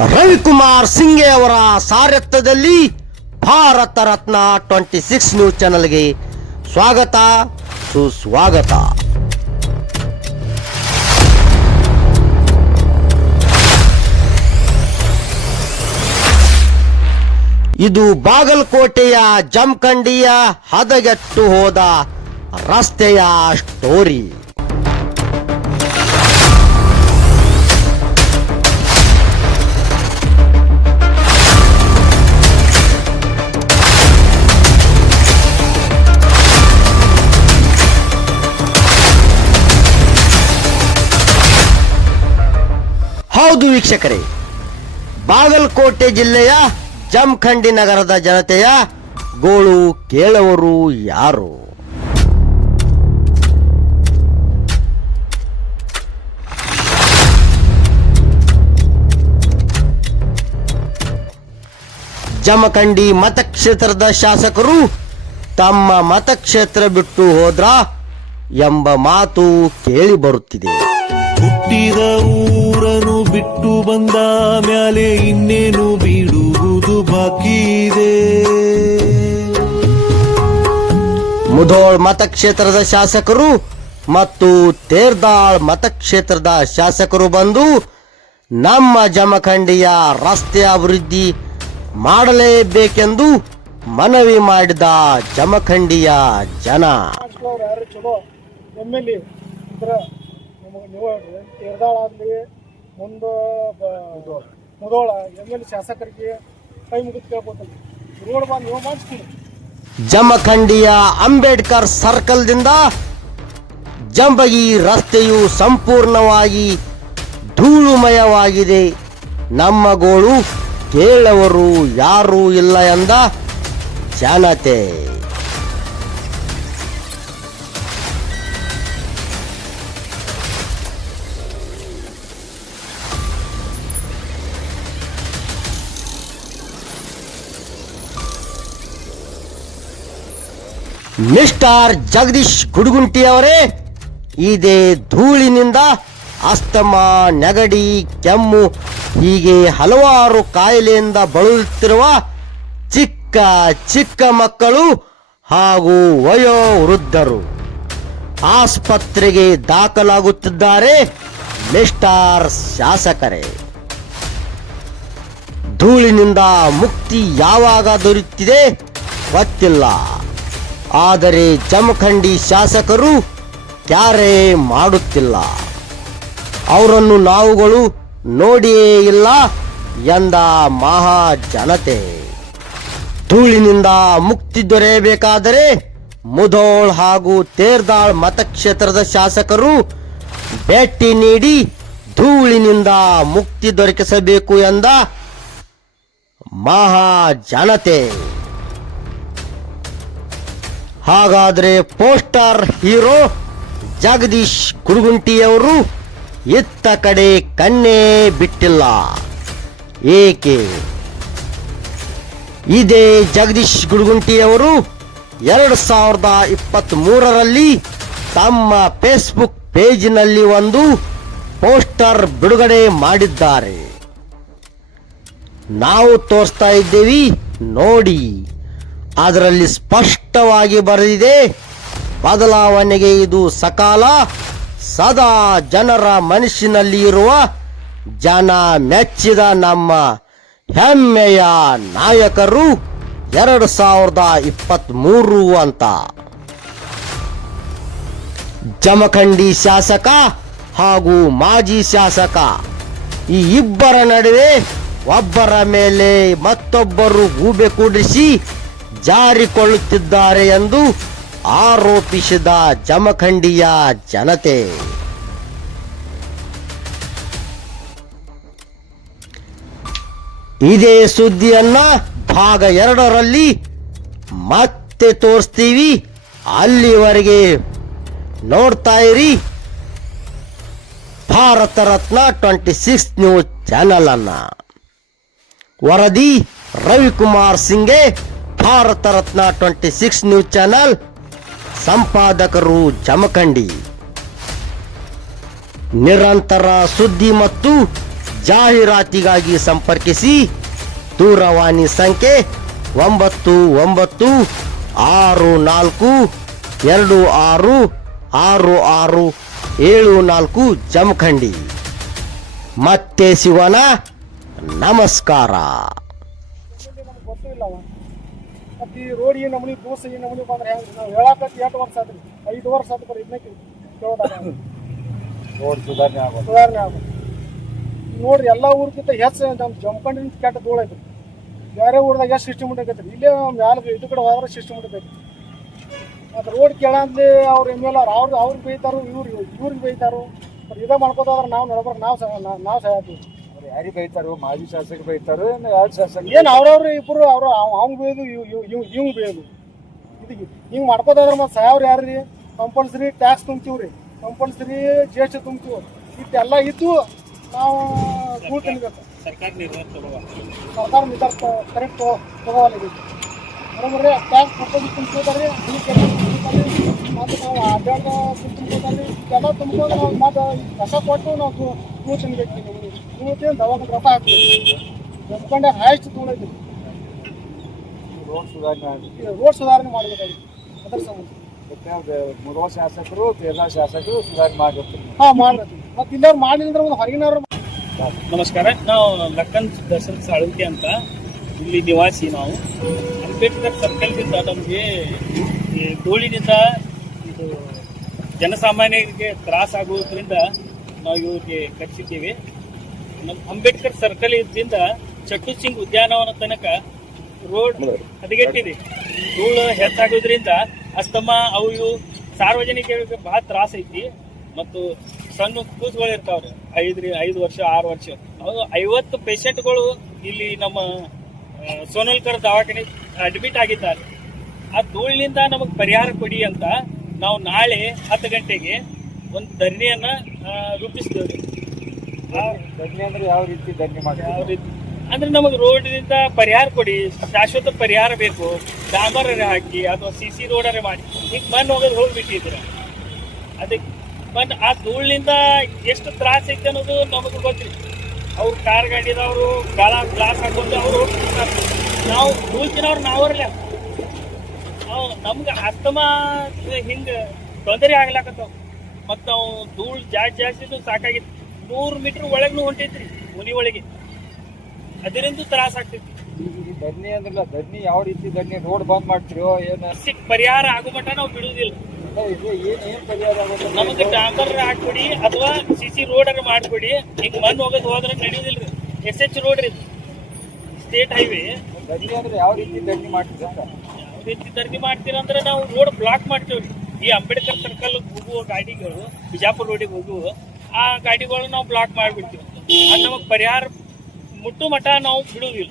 ರವಿಕುಮಾರ್ ಸಿಂಘೆ ಅವರ ಸಾರಥ್ಯದಲ್ಲಿ ಭಾರತ ರತ್ನ 26 ನ್ಯೂಸ್ ಚಾನೆಲ್ಗೆ ಸ್ವಾಗತ ಸುಸ್ವಾಗತ. ಇದು ಬಾಗಲಕೋಟೆಯ ಜಮಖಂಡಿಯ ಹದಗೆಟ್ಟು ಹೋದ ರಸ್ತೆಯ ಸ್ಟೋರಿ. ಹೌದು ವೀಕ್ಷಕರೇ, ಬಾಗಲಕೋಟೆ ಜಿಲ್ಲೆಯ ಜಮಖಂಡಿ ನಗರದ ಜನತೆಯ ಗೋಳು ಕೇಳುವರು ಯಾರು? ಜಮಖಂಡಿ ಮತಕ್ಷೇತ್ರದ ಶಾಸಕರು ತಮ್ಮ ಮತಕ್ಷೇತ್ರ ಬಿಟ್ಟು ಹೋದ್ರ ಎಂಬ ಮಾತು ಕೇಳಿ ಬರುತ್ತಿದೆ. ಹುಟ್ಟಿದ ಊರನ್ನು ಬಿಟ್ಟು ಬಂದ ಮ್ಯಾಲೆ ಇನ್ನೇನು ಬಿಡುವುದು ಬಾಕಿ ಇದೆ. ಮುಧೋಳ್ ಮತಕ್ಷೇತ್ರದ ಶಾಸಕರು ಮತ್ತು ತೇರ್ದಾಳ್ ಮತಕ್ಷೇತ್ರದ ಶಾಸಕರು ಬಂದು ನಮ್ಮ ಜಮಖಂಡಿಯ ರಸ್ತೆ ಅಭಿವೃದ್ಧಿ ಮಾಡಲೇಬೇಕೆಂದು ಮನವಿ ಮಾಡಿದ ಜಮಖಂಡಿಯ ಜನ. ತೇರ್ದಾಳ ಆಗಲಿ ಮುಂದೆ ಮುಧೋಳ MLA ಶಾಸಕರಿಗೆ ಕೈ ಮುಗಿದು ಕೇಳ್ಕೊತೀನಿ, ರೋಡ್ ಬಂದು ನೀವು ಮಾಡಿಸ್ತೀನಿ. ಜಮಖಂಡಿಯ ಅಂಬೇಡ್ಕರ್ ಸರ್ಕಲ್ದಿಂದ ಜಂಬಗಿ ರಸ್ತೆಯು ಸಂಪೂರ್ಣವಾಗಿ ಧೂಳುಮಯವಾಗಿದೆ. ನಮ್ಮ ಗೋಳು ಕೇಳವರು ಯಾರೂ ಇಲ್ಲ ಎಂದ ಜನತೆ. ಮಿಸ್ಟರ್ ಜಗದೀಶ್ ಗುಡುಗುಂಟಿ ಅವರೇ, ಇದೇ ಧೂಳಿನಿಂದ ಅಸ್ತಮಾ, ನೆಗಡಿ, ಕೆಮ್ಮು ಹೀಗೆ ಹಲವಾರು ಕಾಯಿಲೆಯಿಂದ ಬಳಲುತ್ತಿರುವ ಚಿಕ್ಕ ಚಿಕ್ಕ ಮಕ್ಕಳು ಹಾಗೂ ವಯೋವೃದ್ಧರು ಆಸ್ಪತ್ರೆಗೆ ದಾಖಲಾಗುತ್ತಿದ್ದಾರೆ. ಮಿಸ್ಟರ್ ಶಾಸಕರೇ, ಧೂಳಿನಿಂದ ಮುಕ್ತಿ ಯಾವಾಗ ದೊರೆಯುತ್ತಿದೆ ಗೊತ್ತಿಲ್ಲ, ಆದರೆ ಜಮಖಂಡಿ ಶಾಸಕರು ಕ್ಯಾರೆ ಮಾಡುತ್ತಿಲ್ಲ. ಅವರನ್ನು ನಾವುಗಳು ನೋಡಿಯೇ ಇಲ್ಲ ಎಂದ ಮಹಾ ಜನತೆ. ಧೂಳಿನಿಂದ ಮುಕ್ತಿ ದೊರೆಯಬೇಕಾದರೆ ಮುಧೋಳ್ ಹಾಗೂ ತೇರ್ದಾಳ್ ಮತಕ್ಷೇತ್ರದ ಶಾಸಕರು ಭೇಟಿ ನೀಡಿ ಧೂಳಿನಿಂದ ಮುಕ್ತಿ ದೊರಕಿಸಬೇಕು ಎಂದ ಮಹಾ ಜನತೆ. ಹಾಗಾದರೆ ಪೋಸ್ಟರ್ ಹೀರೋ ಜಗದೀಶ್ ಗುಡುಗುಂಟಿಯವರು ಇತ್ತ ಕಡೆ ಕಣ್ಣೇ ಬಿಟ್ಟಿಲ್ಲ ಏಕೆ? ಇದೇ ಜಗದೀಶ್ ಗುಡುಗುಂಟಿಯವರು 2023ರಲ್ಲಿ ತಮ್ಮ ಫೇಸ್ಬುಕ್ ಪೇಜ್ನಲ್ಲಿ ಒಂದು ಪೋಸ್ಟರ್ ಬಿಡುಗಡೆ ಮಾಡಿದ್ದಾರೆ. ನಾವು ತೋರಿಸ್ತಾ ಇದ್ದೇವೆ ನೋಡಿ. ಅದರಲ್ಲಿ ಸ್ಪಷ್ಟವಾಗಿ ಬರೆದಿದೆ, ಬದಲಾವಣೆಗೆ ಇದು ಸಕಾಲ, ಸದಾ ಜನರ ಮನಸ್ಸಿನಲ್ಲಿ ಇರುವ ಜನ ಮೆಚ್ಚಿದ ನಮ್ಮ ಹೆಮ್ಮೆಯ ನಾಯಕರು 2023 ಅಂತ. ಜಮಖಂಡಿ ಶಾಸಕ ಹಾಗೂ ಮಾಜಿ ಶಾಸಕ ಈ ಇಬ್ಬರ ನಡುವೆ ಒಬ್ಬರ ಮೇಲೆ ಮತ್ತೊಬ್ಬರು ಗೂಬೆ ಕೂಡಿಸಿ ಜಾರಿಕೊಳ್ಳುತ್ತಿದ್ದಾರೆ ಎಂದು ಆರೋಪಿಸಿದ ಜಮಖಂಡಿಯ ಜನತೆ. ಇದೇ ಸುದ್ದಿಯನ್ನ ಭಾಗ 2ರಲ್ಲಿ ಮತ್ತೆ ತೋರಿಸ್ತೀವಿ. ಅಲ್ಲಿವರೆಗೆ ನೋಡ್ತಾ ಇರಿ ಭಾರತ ರತ್ನ 26 ನ್ಯೂಸ್ ಚಾನೆಲ್ ಅನ್ನ. ವರದಿ ರವಿಕುಮಾರ್ ಸಿಂಘೆ, ಭಾರತ ರತ್ನ 26 ನ್ಯೂಸ್ ಚಾನೆಲ್, ಸಂಪಾದಕರು ಜಮಖಂಡಿ. ನಿರಂತರ ಸುದ್ದಿ ಮತ್ತು ಜಾಹೀರಾತಿಗಾಗಿ ಸಂಪರ್ಕಿಸಿ ದೂರವಾಣಿ ಸಂಖ್ಯೆ 9964266674 ಜಮಖಂಡಿ. ಮತ್ತೆ ಸಿಗೋಣ, ನಮಸ್ಕಾರ. ನಮ್ಗೆ ಗೊತ್ತೂ ಇಲ್ಲ ಅವ ಮತ್ತು ಈ ರೋಡ್ ಈ ನಮೂನಿ ದೋಸ ಈ ನಮೂನಿ ಬಂದ್ರೆ ಹೆಂಗೆ ನಾವು ಹೇಳಕತ್ತಿ 8 ವರ್ಷ ಆದ್ರಿ 5 ವರ್ಷ ಆದ ಬರೀ ಇದನ್ನ ಕೇಳೋದಾಗ ರೋಡ್ ಸುಧಾರಣೆ ಆಗೋದು. ಸುಧಾರಣೆ ಆಗೋದು. ನೋಡ್ರಿ ಎಲ್ಲ ಊರ್ಗಿಂತ ಹೆಚ್ಚು ನಮ್ಮ ಜಮಖಂಡಿನ ಕೆಟ್ಟ ಧೂಳು ಐತ್ರಿ. ಬೇರೆ ಊರ್ದಾಗ ಎಷ್ಟು ಸಿಸ್ಟಮ್ ಉಂಟಾಗೈತೆ ರೀ, ಇಲ್ಲೇ ಮ್ಯಾಲೆ ಇದು ಕಡೆ ಹೋದ್ರೆ ಸಿಸ್ಟಮ್ ಉಂಟಾಗೈತಿ. ಮತ್ತು ರೋಡ್ ಕೇಳಂದ್ಲಿ ಅವ್ರು ಎಮ್ ಎಲ್ ಅವ್ರಿಗೆ ಬೈತಾರು, ಇವ್ರಿಗೆ ಬೈತಾರು. ಬಟ್ ಇದೇ ಮಾಡ್ಕೋತಾದ್ರೆ ನಾವು ನಡ್ಬರ್ಗೆ ನಾವು ಸಹಾಯತ್ತೀವಿ. ಅವ್ರು ಯಾರಿಗೆ ಬೈತಾರು? ಮಾಜಿ ಶಾಸಕ ಬೈತಾರು, ಯಾರು ಶಾಸಕ? ಏನು ಅವ್ರವ್ರು ಇಬ್ಬರು ಅವ್ನು ಬೇಯೋದು ಇವ್ನು ಬೇಯೋದು. ಇದಕ್ಕೆ ಹಿಂಗೆ ಮಾಡ್ಕೋತಾದ್ರೆ ಮತ್ತು ಸಾಯವ್ರು ಯಾರು ರೀ? ಕಂಪಲ್ಸರಿ ಟ್ಯಾಕ್ಸ್ ತುಂಬ್ತೀವಿ, ಕಂಪಲ್ಸರಿ ಜಿ ಎಸ್ ಟಿ ತುಂಬ್ತೀವಿ. ಇಷ್ಟೆಲ್ಲ ಇದ್ದು ನಾವು ಧೂಳು ತಿನ್ಬೇಕು. ಸರ್ಕಾರ ನಿರ್ಧಾರ ಕರೆಕ್ಟ್ ತಗೋವಲ್ಲ. ಬರೋಬ್ರಿ ಟ್ಯಾಕ್ಸ್ ಕೊಟ್ಟೋಗಿ ತುಂಬ್ಕೋತಾರೆ, ಮತ್ತು ನಾವು ಅಡ್ಡಾಡ ತುಂಬ್ಕೋತಾರೆ. ಇದೆಲ್ಲ ತುಂಬ್ಕೊಂಡು ನಾವು ಮತ್ತು ಕಸ ಕೊಟ್ಟು ನಾವು ಧೂಳು ತಿನ್ಬೇಕು. ಧೂಳು ತಿಂದು ದವಾಖಾನೆ ರೊಕ್ಕ ಹಾಕ್ತೀವಿ. ಜಮಖಂಡ್ಯಾಗ ಹೈಯೆಸ್ಟ್ ಧೂಳು ಐತಿ. ರೋಡ್ ಸುಧಾರಣೆ ಆಗಿದೆ. ರೋಡ್ ಸುಧಾರಣೆ ಮಾಡಬೇಕಾಗಿತ್ತು. ಅದ್ರ ಸಂಬಂಧ ಮುರುವ ಶಾಸಕರು, ಕೇರಳ ಶಾಸಕರು ಸುಧಾರಣೆ ಮಾಡಿರ್ತಾರೆ. ಹಾಂ ಮಾಡ್ಬೇಕು. ಮತ್ತು ಇಲ್ಲವ್ರು ಮಾಡಿದ್ರೆ ಒಂದು ಹೊರಗಿನವ್ರು. ನಮಸ್ಕಾರ, ನಾವು ಲಕ್ಕನ್ ದರ್ಶನ್ ಸಾಳುಂಕೆ ಅಂತ, ಇಲ್ಲಿ ನಿವಾಸಿ. ನಾವು ಅಂಬೇಡ್ಕರ್ ಸರ್ಕಲ್ದಿಂದ ನಮಗೆ ಈ ಧೂಳಿನಿಂದ ಇದು ಜನಸಾಮಾನ್ಯರಿಗೆ ತ್ರಾಸಾಗುವುದರಿಂದ ನಾವು ಇವ್ರಿಗೆ ಕರೆಸಿದ್ದೀವಿ. ನಮ್ಮ ಅಂಬೇಡ್ಕರ್ ಸರ್ಕಲ್ ಇದ್ದಿಂದ ಚಟ್ಟು ಸಿಂಗ್ ಉದ್ಯಾನವನ ತನಕ ರೋಡ್ ಹದಗೆಟ್ಟಿದೆ. ಧೂಳು ಹೆಚ್ಚಾಗೋದ್ರಿಂದ ಅಸ್ತಮ ಅವು ಇವು ಸಾರ್ವಜನಿಕರಿಗೆ ಭಾಳ ತ್ರಾಸ ಐತಿ. ಮತ್ತು ಸಣ್ಣ ಕೂಸುಗಳು ಇರ್ತಾವ್ರಿ, 5 ವರ್ಷ 6 ವರ್ಷ. ಅವು 50 ಪೇಷಂಟ್ಗಳು ಇಲ್ಲಿ ನಮ್ಮ ಸೋನಲ್ಕರ್ ದವಾಖಾನೆ ಅಡ್ಮಿಟ್ ಆಗಿದ್ದಾರೆ. ಆ ಧೂಳಿನಿಂದ ನಮಗೆ ಪರಿಹಾರ ಕೊಡಿ ಅಂತ ನಾವು ನಾಳೆ 10 ಗಂಟೆಗೆ ಒಂದು ಧರಣಿಯನ್ನ ರೂಪಿಸ್ತೇವೆ. ಧರಣಿ ಅಂದ್ರೆ ಯಾವ ರೀತಿ ಧರಣಿ ಮಾಡ್ತಾರೆ? ಯಾವ ರೀತಿ ಅಂದ್ರೆ ನಮಗೆ ರೋಡ್ನಿಂದ ಪರಿಹಾರ ಕೊಡಿ, ಶಾಶ್ವತ ಪರಿಹಾರ ಬೇಕು. ಡಾಂಬರ್ ಹಾಕಿ ಅಥವಾ CC ರೋಡರೇ ಮಾಡಿ. ಈಗ ಮಣ್ಣು ಹೋಗೋದು ಹೋಗ್ಬಿಟ್ಟಿದ್ರ, ಅದಕ್ಕೆ ಮಣ್ಣು ಆ ಧೂಳಿನಿಂದ ಎಷ್ಟು ತ್ರಾಸ ಐತೆ ಅನ್ನೋದು ನಮಗೆ ಗೊತ್ತಿಲ್ಲ. ಅವ್ರು ಕಾರ್ ಗಾಡಿದವರು ಗ್ಲಾಸ್ ಹಾಕೊಂಡು ಅವರು ನಾವು ಧೂಳು ತಿನ್ನೋರು ನಾವರ್ಲೆ ನಮ್ಗೆ ಅಸ್ತಮ ಹಿಂಗೆ ತೊಂದರೆ ಆಗ್ಲಾಕತ್ತಾವ. ಮತ್ತು ನಾವು ಧೂಳು ಜಾಸ್ತಿ ಸಾಕಾಗಿತ್ತು. 100 ಮೀಟರ್ ಒಳಗೂ ಹೊಂಟೈತ್ರಿ ಮನಿ ಒಳಗೆ, ಅದರಿಂದ ತ್ರಾಸ ಆಗ್ತೈತಿ. ಧರಣಿ ಅಂದ್ರಲ್ಲ, ಧರಣಿ ಯಾವ ರೀತಿ ಧರಣಿ? ರೋಡ್ ಬಂದ್ ಮಾಡ್ತೀರೋ ಏನ? ಪರಿಹಾರ ಆಗೋ ಮಟ್ಟ ನಾವು ಬಿಡುವುದಿಲ್ಲ. ಏನ್ ಪರಿಹಾರ ಆಗೋದು? ನಮಗೆ ಡಾಂಬರ್ ಹಾಕ್ಕೊಡಿ ಅಥವಾ CC ರೋಡ್ ಮಾಡ್ಕೊಡಿ. ಹಿಂಗ ಮಣ್ಣು ಹೋಗೋದು ಹೋದ್ರೆ ನಡೆಯುವುದಿಲ್ಲ. SH ರೋಡ್ ರೀ, ಸ್ಟೇಟ್ ಹೈವೇ. ಧರಣಿ ಅಂದ್ರೆ ಯಾವ ರೀತಿ ಧರಣಿ ಮಾಡ್ತೀರಾ? ಯಾವ ರೀತಿ ಧರಣಿ ಮಾಡ್ತೀರಂದ್ರೆ ನಾವು ರೋಡ್ ಬ್ಲಾಕ್ ಮಾಡ್ತೇವ್ರಿ. ಈ ಅಂಬೇಡ್ಕರ್ ಸರ್ಕಲ್ ಹೋಗುವ ಗಾಡಿಗಳು, ಬಿಜಾಪುರ ರೋಡಿಗೆ ಹೋಗುವ ಆ ಗಾಡಿಗಳು ನಾವು ಬ್ಲಾಕ್ ಮಾಡಿಬಿಡ್ತೀವಿ. ಅದು ನಮಗೆ ಪರಿಹಾರ ಮುಟ್ಟು ಮಟ್ಟ ನಾವು ಬಿಡುವುದಿಲ್ಲ.